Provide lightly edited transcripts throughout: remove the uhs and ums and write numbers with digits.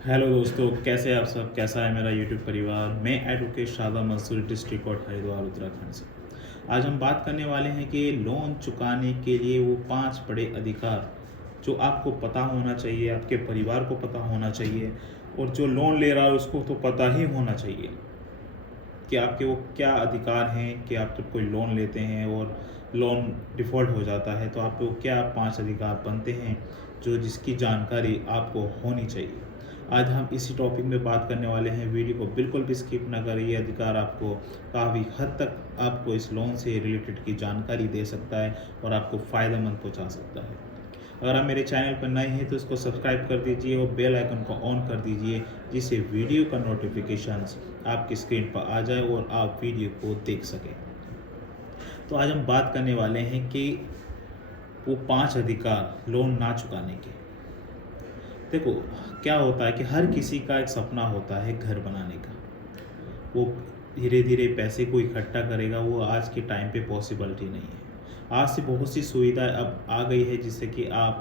Hello दोस्तों, कैसे आप सब? कैसा है मेरा यूट्यूब परिवार? मैं advocate Shada Mansuri, district court Haridwar Uttarakhand से। आज हम बात करने वाले हैं कि लोन चुकाने के लिए वो 5 बड़े अधिकार जो आपको पता होना चाहिए, आपके परिवार को पता होना चाहिए, और जो लोन ले रहा है उसको तो पता ही होना चाहिए कि आपके वो क्या अधिकार हैं। कि आप जब कोई लोन लेते हैं और लोन डिफ़ॉल्ट हो जाता है तो आपको क्या 5 अधिकार बनते हैं, जो जिसकी जानकारी आपको होनी चाहिए। आज हम इसी टॉपिक में बात करने वाले हैं। वीडियो को बिल्कुल भी स्किप ना करें। ये अधिकार आपको काफ़ी हद तक आपको इस लोन से रिलेटेड की जानकारी दे सकता है और आपको फ़ायदेमंद पहुंचा सकता है। अगर आप मेरे चैनल पर नए हैं तो इसको सब्सक्राइब कर दीजिए और बेल आइकन को ऑन कर दीजिए, जिससे वीडियो का नोटिफिकेशंस आपकी स्क्रीन पर आ जाए और आप वीडियो को देख सकें। तो आज हम बात करने वाले हैं कि वो 5 अधिकार लोन ना चुकाने के। देखो, क्या होता है कि हर किसी का एक सपना होता है घर बनाने का। वो धीरे धीरे पैसे को इकट्ठा करेगा, वो आज के टाइम पे पॉसिबिलिटी नहीं है। आज से बहुत सी सुविधाएं अब आ गई है जिससे कि आप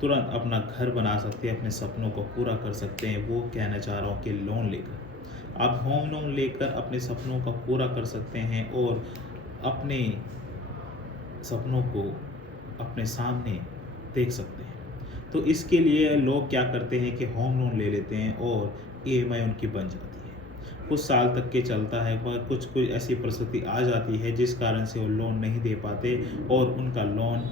तुरंत अपना घर बना सकते हैं, अपने सपनों को पूरा कर सकते हैं। वो कहना चाह रहा हूँ कि लोन लेकर आप होम लोन लेकर अपने सपनों का पूरा कर सकते हैं और अपने सपनों को अपने सामने देख सकते हैं। तो इसके लिए लोग क्या करते हैं कि होम लोन ले लेते हैं और ईएमआई उनकी बन जाती है। कुछ साल तक के चलता है, पर कुछ कुछ ऐसी परिस्थिति आ जाती है जिस कारण से वो लोन नहीं दे पाते और उनका लोन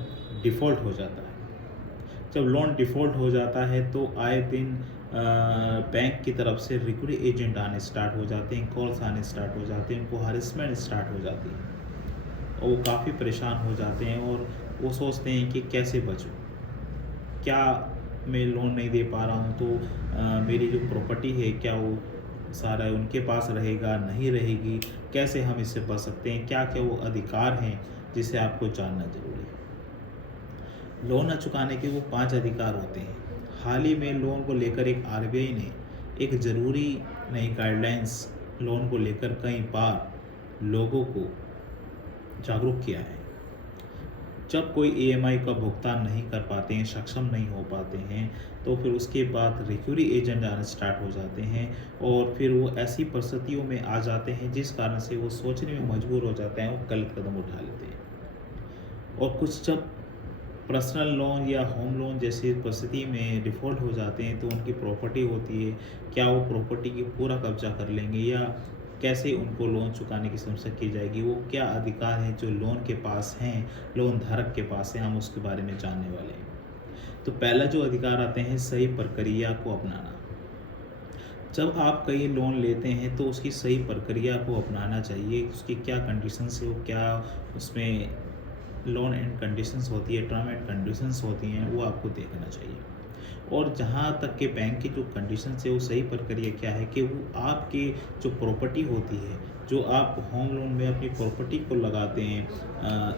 डिफ़ॉल्ट हो जाता है। जब लोन डिफ़ॉल्ट हो जाता है तो आए दिन बैंक की तरफ से रिकवरी एजेंट आने स्टार्ट हो जाते हैं, कॉल्स आने स्टार्ट हो जाते हैं, उनको हरेसमेंट स्टार्ट हो जाती है और वो काफ़ी परेशान हो जाते हैं और वो सोचते हैं कि कैसे बचूं। क्या मैं लोन नहीं दे पा रहा हूँ तो मेरी जो प्रॉपर्टी है क्या वो सारा उनके पास रहेगा, नहीं रहेगी? कैसे हम इससे बच सकते हैं? क्या क्या वो अधिकार हैं जिसे आपको जानना ज़रूरी है। लोन न चुकाने के वो 5 अधिकार होते हैं। हाल ही में लोन को लेकर एक आरबीआई ने एक ज़रूरी नई गाइडलाइंस लोन को लेकर कई बार लोगों को जागरूक किया है। जब कोई ईएमआई का भुगतान नहीं कर पाते हैं, सक्षम नहीं हो पाते हैं, तो फिर उसके बाद रिकवरी एजेंट आना स्टार्ट हो जाते हैं और फिर वो ऐसी परिस्थितियों में आ जाते हैं जिस कारण से वो सोचने में मजबूर हो जाते हैं, वो गलत कदम उठा लेते हैं। और कुछ जब पर्सनल लोन या होम लोन जैसी परिस्थिति में डिफ़ॉल्ट हो जाते हैं तो उनकी प्रॉपर्टी होती है, क्या वो प्रॉपर्टी की पूरा कब्जा कर लेंगे या कैसे उनको लोन चुकाने की समस्या की जाएगी? वो क्या अधिकार हैं जो लोन के पास हैं, लोन धारक के पास हैं, हम उसके बारे में जानने वाले हैं। तो पहला जो अधिकार आते हैं, सही प्रक्रिया को अपनाना। जब आप कहीं लोन लेते हैं तो उसकी सही प्रक्रिया को अपनाना चाहिए। उसकी क्या कंडीशंस है, वो क्या उसमें लोन एंड कंडीशंस होती है, टर्म एंड कंडीशंस होती हैं, वो आपको देखना चाहिए। और जहाँ तक के बैंक की जो कंडीशंस है, वो सही प्रक्रिया क्या है कि वो आपकी जो प्रॉपर्टी होती है, जो आप होम लोन में अपनी प्रॉपर्टी को लगाते हैं,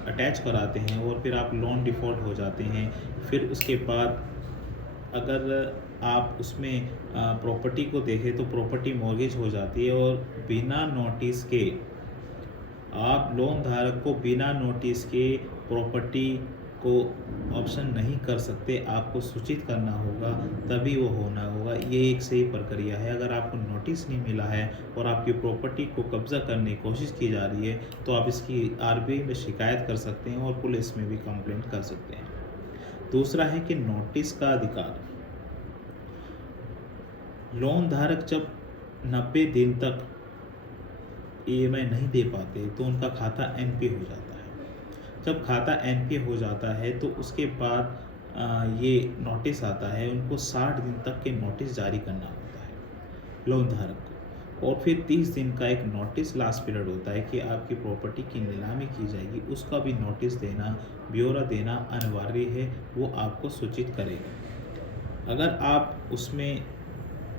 अटैच कराते हैं और फिर आप लोन डिफ़ॉल्ट हो जाते हैं। फिर उसके बाद अगर आप उसमें प्रॉपर्टी को देखें तो प्रॉपर्टी मॉर्गेज हो जाती है और बिना नोटिस के आप लोन धारक को बिना नोटिस के प्रॉपर्टी को ऑप्शन नहीं कर सकते। आपको सूचित करना होगा, तभी वो होना होगा। ये एक सही प्रक्रिया है। अगर आपको नोटिस नहीं मिला है और आपकी प्रॉपर्टी को कब्जा करने की कोशिश की जा रही है तो आप इसकी आरबीआई में शिकायत कर सकते हैं और पुलिस में भी कंप्लेंट कर सकते हैं। दूसरा है कि नोटिस का अधिकार। लोन धारक जब 90 दिन तक ईएमआई नहीं दे पाते तो उनका खाता एनपी हो जाता है। जब खाता एनपी हो जाता है तो उसके बाद ये नोटिस आता है, उनको 60 दिन तक के नोटिस जारी करना होता है लोन धारक को। और फिर 30 दिन का एक नोटिस लास्ट पीरियड होता है कि आपकी प्रॉपर्टी की नीलामी की जाएगी, उसका भी नोटिस देना, ब्यौरा देना अनिवार्य है। वो आपको सूचित करेगा। अगर आप उसमें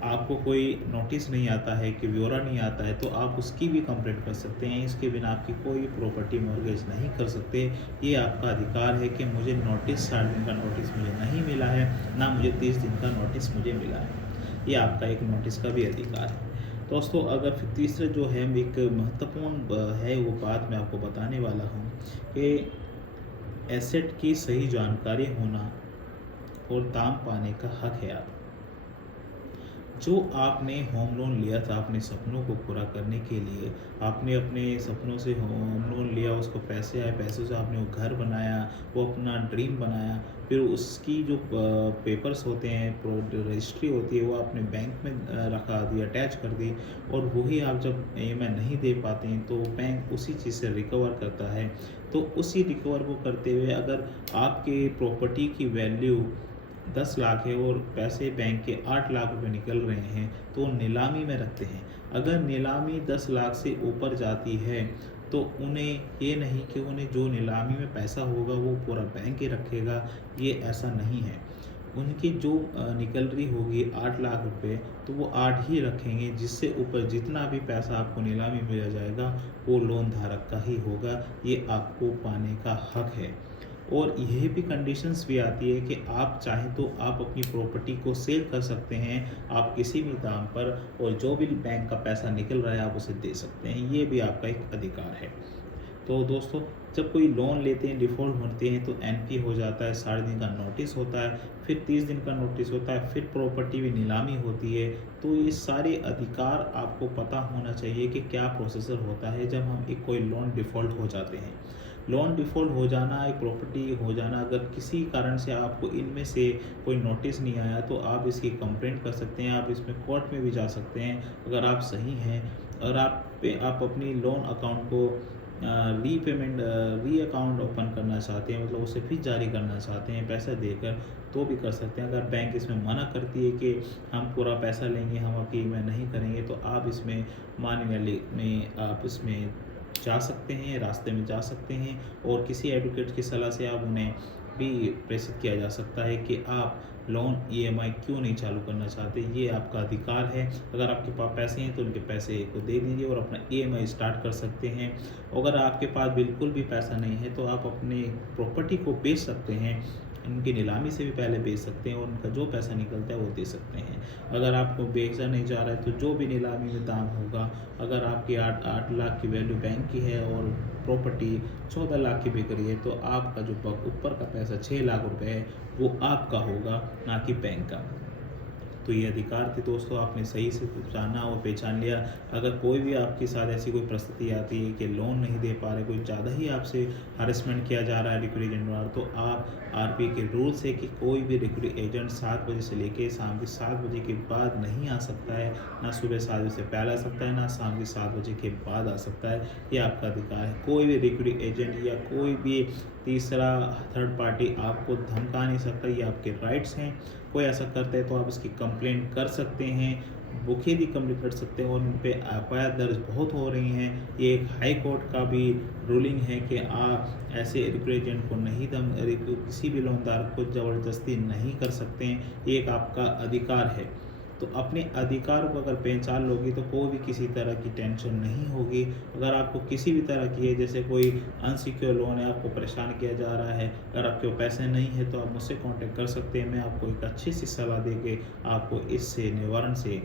आपको कोई नोटिस नहीं आता है कि ब्यौरा नहीं आता है तो आप उसकी भी कंप्लेंट कर सकते हैं। इसके बिना आपकी कोई प्रॉपर्टी मॉर्गेज नहीं कर सकते। ये आपका अधिकार है कि मुझे नोटिस 60 दिन का नोटिस मुझे नहीं मिला है, ना मुझे 30 दिन का नोटिस मुझे मिला है। ये आपका एक नोटिस का भी अधिकार है। दोस्तों, अगर फिर तीसरा जो है एक महत्वपूर्ण है वो बात मैं आपको बताने वाला हूँ कि एसेट की सही जानकारी होना और दाम पाने का हक है आप। जो आपने होम लोन लिया था अपने सपनों को पूरा करने के लिए, आपने अपने सपनों से होम लोन लिया, उसको पैसे आए, पैसों से आपने वो घर बनाया, वो अपना ड्रीम बनाया, फिर उसकी जो पेपर्स होते हैं, रजिस्ट्री होती है, वो आपने बैंक में रखा दी, अटैच कर दी, और वही आप जब EMI नहीं दे पाते हैं तो बैंक उसी चीज़ से रिकवर करता है। तो उसी रिकवर को करते हुए अगर आपके प्रॉपर्टी की वैल्यू 10 लाख है और पैसे बैंक के 8 लाख रुपए निकल रहे हैं, तो नीलामी में रखते हैं। अगर नीलामी 10 लाख से ऊपर जाती है तो उन्हें ये नहीं कि उन्हें जो नीलामी में पैसा होगा वो पूरा बैंक ही रखेगा, ये ऐसा नहीं है। उनकी जो निकल रही होगी 8 लाख रुपए, तो वो 8 ही रखेंगे, जिससे ऊपर जितना भी पैसा आपको नीलामी में मिल जाएगा वो लोन धारक का ही होगा, ये आपको पाने का हक है। और यह भी कंडीशंस भी आती है कि आप चाहें तो आप अपनी प्रॉपर्टी को सेल कर सकते हैं, आप किसी भी दाम पर, और जो भी बैंक का पैसा निकल रहा है आप उसे दे सकते हैं, ये भी आपका एक अधिकार है। तो दोस्तों, जब कोई लोन लेते हैं, डिफ़ॉल्ट होते हैं, तो NP हो जाता है, 60 दिन का नोटिस होता है, फिर 30 दिन का नोटिस होता है, फिर प्रॉपर्टी भी नीलामी होती है। तो ये सारे अधिकार आपको पता होना चाहिए कि क्या प्रोसीजर होता है जब हम एक कोई लोन डिफ़ॉल्ट हो जाते हैं। लोन डिफ़ॉल्ट हो जाना, एक प्रॉपर्टी हो जाना, अगर किसी कारण से आपको इनमें से कोई नोटिस नहीं आया तो आप इसकी कंप्लेंट कर सकते हैं, आप इसमें कोर्ट में भी जा सकते हैं। अगर आप सही हैं और आप अपनी लोन अकाउंट को री अकाउंट ओपन करना चाहते हैं, मतलब उसे फिर जारी करना चाहते हैं पैसा देकर, तो भी कर सकते हैं। अगर बैंक इसमें मना करती है कि हम पूरा पैसा लेंगे, हम आपकी EMI नहीं करेंगे, तो आप इसमें मान्यता में आप इसमें जा सकते हैं, रास्ते में जा सकते हैं, और किसी एडवोकेट की सलाह से आप उन्हें भी प्रेषित किया जा सकता है कि आप लोन EMI क्यों नहीं चालू करना चाहते, ये आपका अधिकार है। अगर आपके पास पैसे हैं तो उनके पैसे को दे दीजिए और अपना EMI स्टार्ट कर सकते हैं। अगर आपके पास बिल्कुल भी पैसा नहीं है तो आप अपने प्रॉपर्टी को बेच सकते हैं, उनकी नीलामी से भी पहले बेच सकते हैं, और उनका जो पैसा निकलता है वो दे सकते हैं। अगर आपको बेचा नहीं जा रहा है तो जो भी नीलामी में दाम होगा, अगर आपकी 8 लाख की वैल्यू बैंक की है और प्रॉपर्टी 14 लाख की बिक रही है, तो आपका जो ऊपर का पैसा 6 लाख रुपए है वो आपका होगा, ना कि बैंक का। तो ये अधिकार थे दोस्तों, आपने सही से जाना और पहचान लिया। अगर कोई भी आपके साथ ऐसी कोई परिस्थिति आती है कि लोन नहीं दे पा रहे, कोई ज़्यादा ही आपसे हरेसमेंट किया जा रहा है रिकवरी एजेंट द्वारा, तो आप RBI के रूल्स है कि कोई भी रिकवरी एजेंट 7 बजे से लेके शाम के 7 बजे के बाद नहीं आ सकता है, ना सुबह 7 बजे से पहले आ सकता है, ना शाम के 7 बजे के बाद आ सकता है। ये आपका अधिकार है। कोई भी रिकवरी एजेंट या कोई भी तीसरा थर्ड पार्टी आपको धमका नहीं सकता, ये आपके राइट्स हैं। कोई ऐसा करता है तो आप इसकी कंप्लेंट कर सकते हैं, बखूबी कंप्लेंट कर सकते हैं, और उन पे FIR दर्ज बहुत हो रही हैं। ये एक हाई कोर्ट का भी रूलिंग है कि आप ऐसे रिकवरी एजेंट को नहीं किसी भी लोनदार को ज़बरदस्ती नहीं कर सकते हैं, ये एक आपका अधिकार है। तो अपने अधिकारों को अगर पहचान लोगी तो कोई भी किसी तरह की टेंशन नहीं होगी। अगर आपको किसी भी तरह की है, जैसे कोई अनसिक्योर लोन है, आपको परेशान किया जा रहा है, अगर आपके पास पैसे नहीं है तो आप मुझसे कांटेक्ट कर सकते हैं। मैं आपको एक अच्छी सी सलाह देके आपको इससे निवारण से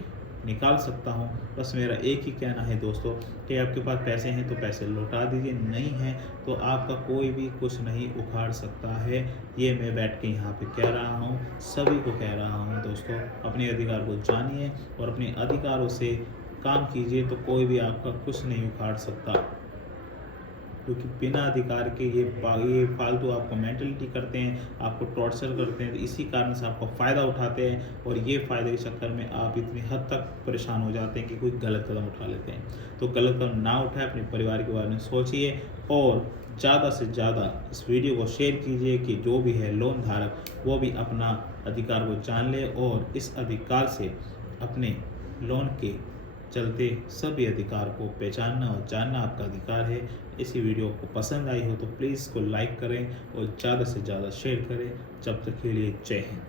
निकाल सकता हूँ। बस मेरा एक ही कहना है दोस्तों कि आपके पास पैसे हैं तो पैसे लौटा दीजिए, नहीं है तो आपका कोई भी कुछ नहीं उखाड़ सकता है। ये मैं बैठ के यहाँ पे कह रहा हूँ, सभी को कह रहा हूँ दोस्तों, अपने अधिकार को जानिए और अपने अधिकारों से काम कीजिए, तो कोई भी आपका कुछ नहीं उखाड़ सकता। क्योंकि बिना अधिकार के ये फालतू आपको मेंटलिटी करते हैं, आपको टॉर्चर करते हैं, तो इसी कारण से आपको फ़ायदा उठाते हैं, और ये फ़ायदे के चक्कर में आप इतनी हद तक परेशान हो जाते हैं कि कोई गलत कदम उठा लेते हैं। तो गलत कदम ना उठाएं, अपने परिवार के बारे में सोचिए, और ज़्यादा से ज़्यादा इस वीडियो को शेयर कीजिए कि जो भी है लोन धारक वो भी अपना अधिकार को जान ले, और इस अधिकार से अपने लोन के चलते सभी अधिकार को पहचानना और जानना आपका अधिकार है। इसी वीडियो को पसंद आई हो तो प्लीज़ इसको लाइक करें और ज़्यादा से ज़्यादा शेयर करें। जब तक के लिए जय हिंद।